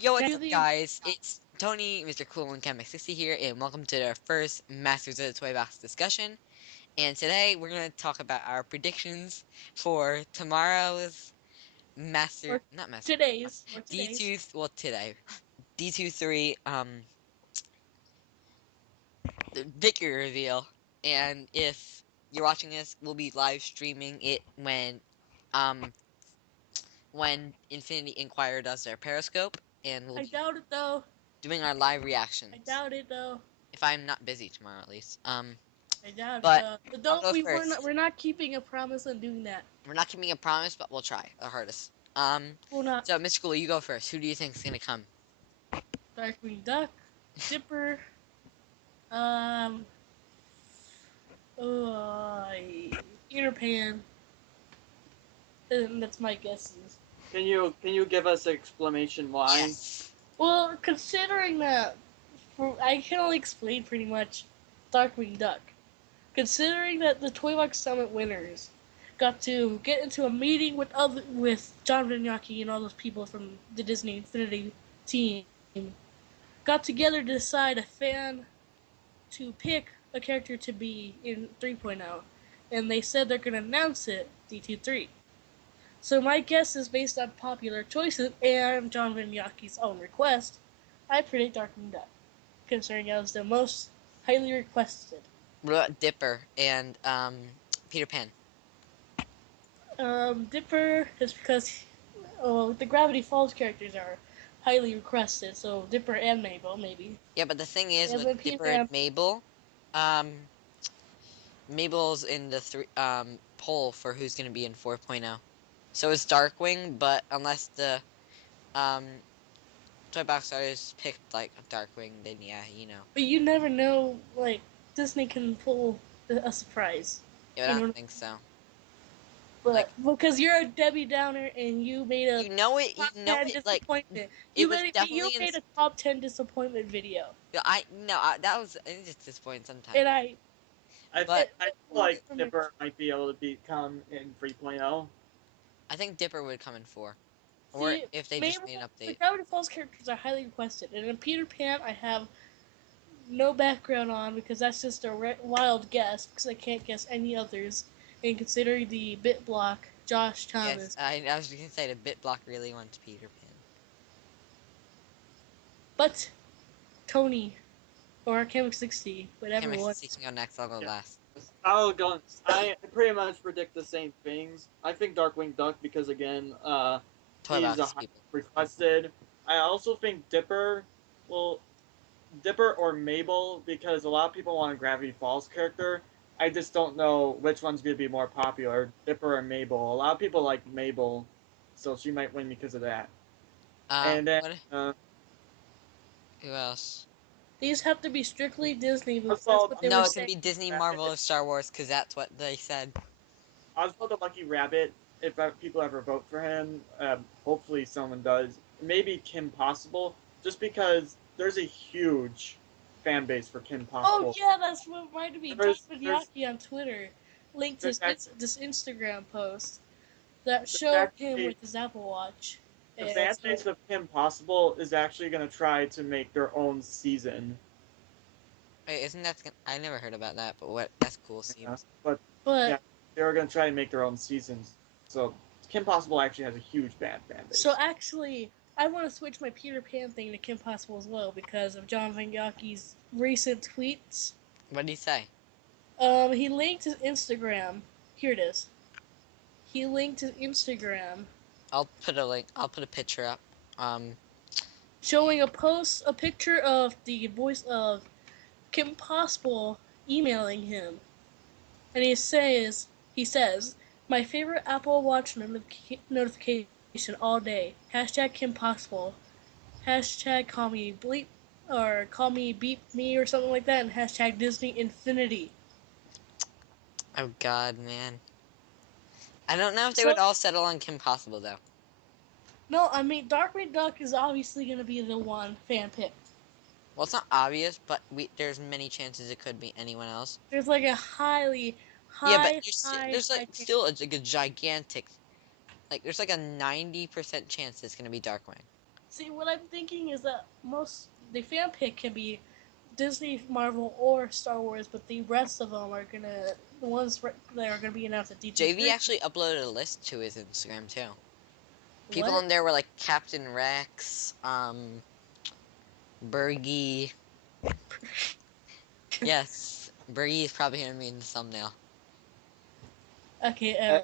Yo, what's Do up, the guys? It's Tony, Mr. Cool and Chemic 60 here, and welcome to our first Masters of the Toy Box discussion. And today we're going to talk about our predictions for tomorrow's or not Master, today's. D2, well, today, D23, the victory reveal. And if you're watching this, we'll be live streaming it um, when Infinity Inquirer does their Periscope, and we'll I be doubt it though. doing our live I reactions. doubt it though. If I'm not busy tomorrow, at least. I doubt it But though. But I'll don't go we? We're not. first. We're not keeping a promise on doing that. We're not keeping a promise, but we'll try our hardest. We're not. So Mr. Cool, you go first. Who do you think's gonna come? Darkwing Duck, Dipper. Um. Uh, Peter Pan. And that's my guesses. Can you give us an explanation why? Yes. Well, considering that, I can only explain pretty much Darkwing Duck. Considering that the Toy Box Summit winners got to get into a meeting with John Vignacchi and all those people from the Disney Infinity team, got together to decide a fan to pick a character to be in 3.0, and they said they're gonna announce it D23. So my guess is based on popular choices and John Vignacchi's own request. I predict Darkwing Duck, considering it was the most highly requested. What about Dipper and Peter Pan? Dipper is because the Gravity Falls characters are highly requested, so Dipper and Mabel maybe. Yeah, but the thing is And with then Peter Dipper and Pan. um, Mabel's in the three poll for who's gonna be in 4.0. So it's Darkwing, but unless the um Toy Box artists picked like a Darkwing, then yeah, you know. But you never know, like, Disney can pull a surprise. Yeah, but I You don't know? think so. But Like because you're a Debbie Downer and you made a you top know 10 it. Like disappointment. it was You definitely in. made a top 10 disappointment video. Yeah, that was it's just disappointing sometimes. And I. But I feel like Dipper might be able to become in 3.0. I think Dipper would come in 4. Or See, if they just Mabel, made an the update. Gravity Falls characters are highly requested. And in Peter Pan, I have no background on because that's just a wild guess because I can't guess any others. And considering the bit block, Josh Yes, Thomas. I was gonna say the BitBlock really wants Peter Pan. But Tony or Chemic 60, whatever Chemist wants. seeking on next, I'll go Yeah, last. I'll go. I pretty much predict the same things. I think Darkwing Duck because again, Toy he's a Box high people. requested. I also think Dipper will Dipper or Mabel because a lot of people want a Gravity Falls character. I just don't know which one's going to be more popular, Dipper or Mabel. A lot of people like Mabel, so she might win because of that. And then What? Who else? These have to be strictly Disney movies. That's also what they No, were it can saying. be Disney, Marvel, Rabbit. or Star Wars, because that's what they said. Also, the Lucky Rabbit. If people ever vote for him, hopefully someone does. Maybe Kim Possible, just because there's a huge fan base for Kim Oh Possible. yeah, that's what reminded me. John There's Vignacchi on Twitter linked there's this Instagram post that there's showed him actually with his Apple Watch. the And fan so, base of Kim Possible is actually going to try to make their own season. Wait, isn't that? I never heard about that, but what? That's cool. Yeah. Seems. But yeah, but they were going to try to make their own seasons. So Kim Possible actually has a huge fan so base. actually, I want to switch my Peter Pan thing to Kim Possible as well because of John Vignacchi's recent tweets. What did he say? He linked his Instagram. Here it is. He linked his Instagram I'll put a link. I'll put a picture up. Um, showing a picture of the voice of Kim Possible emailing him, and he says, my favorite Apple Watch notification all day. Hashtag Kim Possible. Hashtag call me bleep or call me beep me or something like that, and hashtag Disney Infinity. oh God, man. I don't know if they So would all settle on Kim Possible though. no, I mean Darkwing Duck is obviously gonna be the one fan picked. Well, it's not obvious, but there's many chances it could be anyone else. There's like a Yeah, but there's high like chance. still like a gigantic, like there's like a 90% chance it's gonna be Darkwing. See, what I'm thinking is that the fan pick can be Disney, Marvel, or Star Wars, but the rest of them are the ones that are gonna be announced at JV D23. actually uploaded a list to his Instagram too. People What? on there were like Captain Rex, Bergie. Yes, Bergie is probably gonna be in the thumbnail. Okay.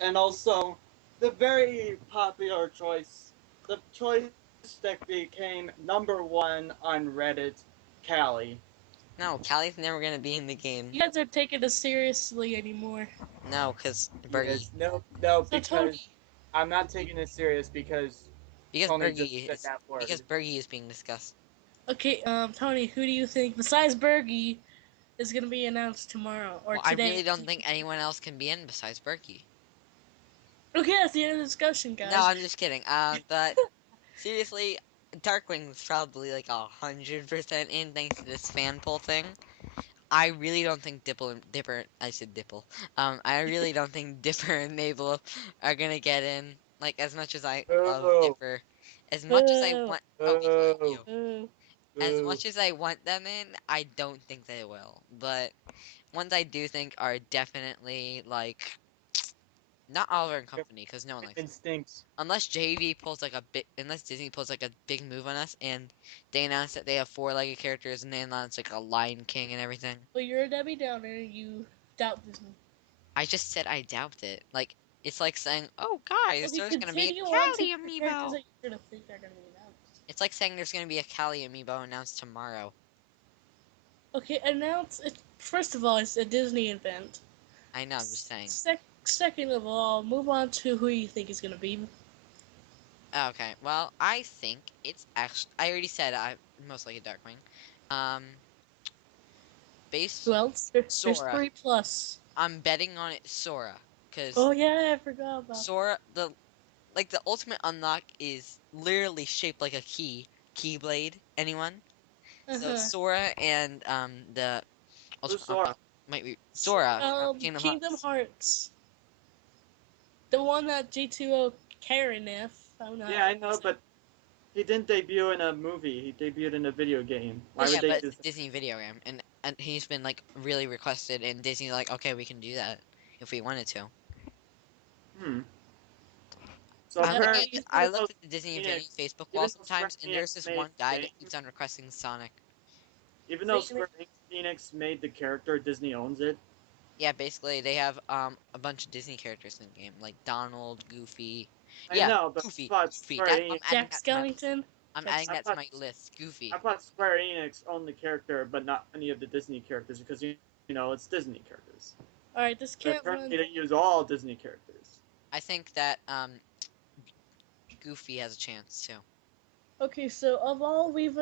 And also the very popular choice, the choice that became #1 on Reddit, Callie. No, Callie's never gonna be in the game. You guys aren't taking this seriously anymore. No, cause Bergie. Yes, no, So Tony, because I'm not taking this serious because Because Tony just Bergie said is that because word. Bergie is being discussed. okay, Tony, who do you think besides Bergie is gonna be announced tomorrow or Well, I today? really don't think anyone else can be in besides Bergie. Okay, that's the end of the discussion, No, guys. I'm just kidding. But seriously, Darkwing's probably like 100% in thanks to this fan poll thing. I really don't think Dipper, I said Dipple. I really don't think Dipper and Mabel are gonna get in. Like, as much as I love Boo, Dipper, as much as I Boo, want, oh, we can't hear boo, you. boo. As boo. much as I want them in, I don't think they will. But ones I do think are definitely, like, not Oliver and Company, because no one likes them. Instincts. Unless unless Disney pulls like a big move on us, and they announce that they have four-legged characters, and they announce like a Lion King and everything. Well, you're a Debbie Downer. You doubt Disney. I just said I doubt it. Like, it's like saying, "Oh, guys, Okay, there's gonna be a continue on to Callie the characters amiibo." that you're gonna think are gonna be announced. It's like saying there's gonna be a Callie amiibo announced tomorrow. Okay, announce it. First of all, it's a Disney event. I know, I'm just saying. Second of all, move on to who you think is gonna be. Okay, well, I think it's actually. I already said I most likely Darkwing. Um, Who base else? There's Sora. three plus. I'm betting on it Sora, cause Oh yeah, I forgot about. Sora the ultimate unlock is literally shaped like a keyblade. Anyone? Uh So huh. Sora and the Who's ultimate Sora? unlock might be Sora from Kingdom Kingdom Hearts. Hearts. The one that G2O Karen if I'm not. Yeah, I know, but he didn't debut in a movie. He debuted in a video game. Why Well, would yeah, they but do it's a that? Disney video game, and he's been like really requested, and Disney's like, okay, we can do that if we wanted to. Hmm. So I look Uh, at apparently, you I even think, look though at the Disney Infinity Phoenix, Facebook wall even though Square sometimes, and there's Enix this made one guy that the game, keeps on requesting Sonic. even though Phoenix, Square Enix made the character, Disney owns it. Yeah, basically they have a bunch of Disney characters in the game, like Donald, Goofy. I Yeah, know, but Goofy, I thought Goofy. Square That I'm Enix, adding Jack that to my list. Skellington. I'm Jack. adding I that to thought, my list. Goofy. I thought Square Enix owned the character, but not any of the Disney characters because you know it's Disney characters. All right, this But can't run. apparently, they use all Disney characters. I think that Goofy has a chance too. Okay, so of all we've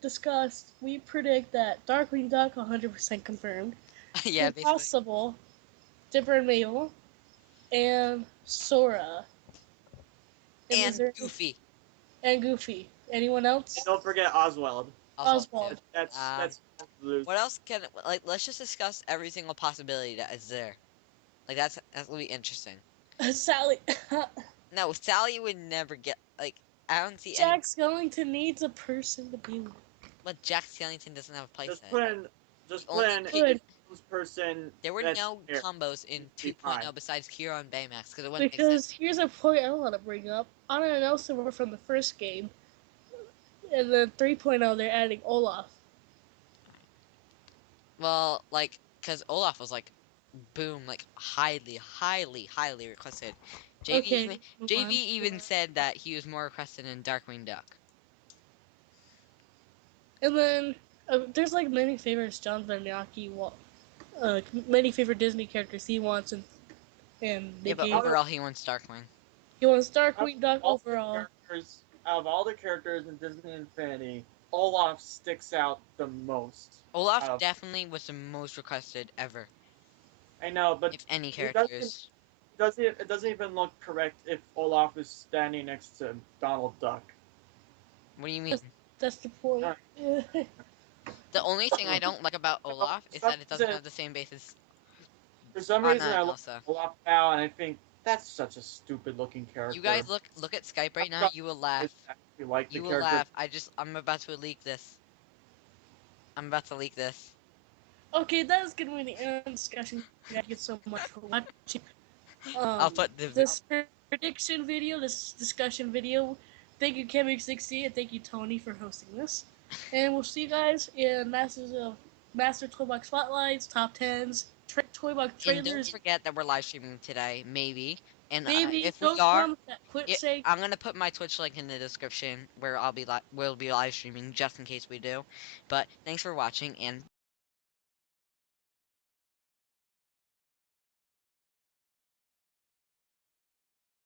discussed, we predict that Darkwing Duck 100% confirmed, Yeah, basically. Impossible, Dipper and Mabel, and Sora. And is And there Goofy. and Goofy? Anyone And else? don't forget Oswald. Oswald. Yeah. Oswald. That's What loose. else can like? Let's just discuss every single possibility that is there. Like that's gonna be interesting. Sally. No, Sally would never get like. I don't see any. Jack Skellington needs a person to be with. But Jack Skellington doesn't have a Just playset. put in, The just put only in kid. a Good, person There were that's no there. combos in Be fine. 2.0 besides Kira and Baymax because it wouldn't make because sense. here's a point I want to bring up. Anna and Elsa were from the first game, and then 3.0 they're adding Olaf. Well, like, because Olaf was like, boom, like highly requested. JV even Okay, move JV on. even said that he was more requested in Darkwing Duck. And then there's like many favorites John Vaniaki many favorite Disney characters he wants, and they Yeah, but gave Out overall he wants Darkwing. he wants of Darkwing Duck all the overall. characters, out of all the characters in Disney Infinity, Olaf sticks out the most. Olaf Out of, definitely was the most requested ever, I know, but if any he doesn't. characters. It doesn't even look correct if Olaf is standing next to Donald Duck. What do you That's, mean? that's the point. Uh, The only thing I don't like about Olaf for is some that it doesn't reason, have the same base as for some Anna reason, I and look Elsa. at Olaf now and I think That's such a stupid looking character. You guys look at Skype right now. You will laugh. You like the You will character. laugh. I'm about to leak this. I'm about to leak this. Okay, that is going to be the end of the discussion. Thank you so much for watching. I'll put the This prediction video, this discussion video. Thank you, Kevin60, and thank you, Tony, for hosting this. And we'll see you guys in Master Toybox Spotlights, Top 10s, Toybox and don't trailers. forget that we're live streaming today, maybe. And Maybe if we don't are, comment that. Quit saying. I'm gonna put my Twitch link in the description where we'll be live streaming just in case we do. But thanks for watching and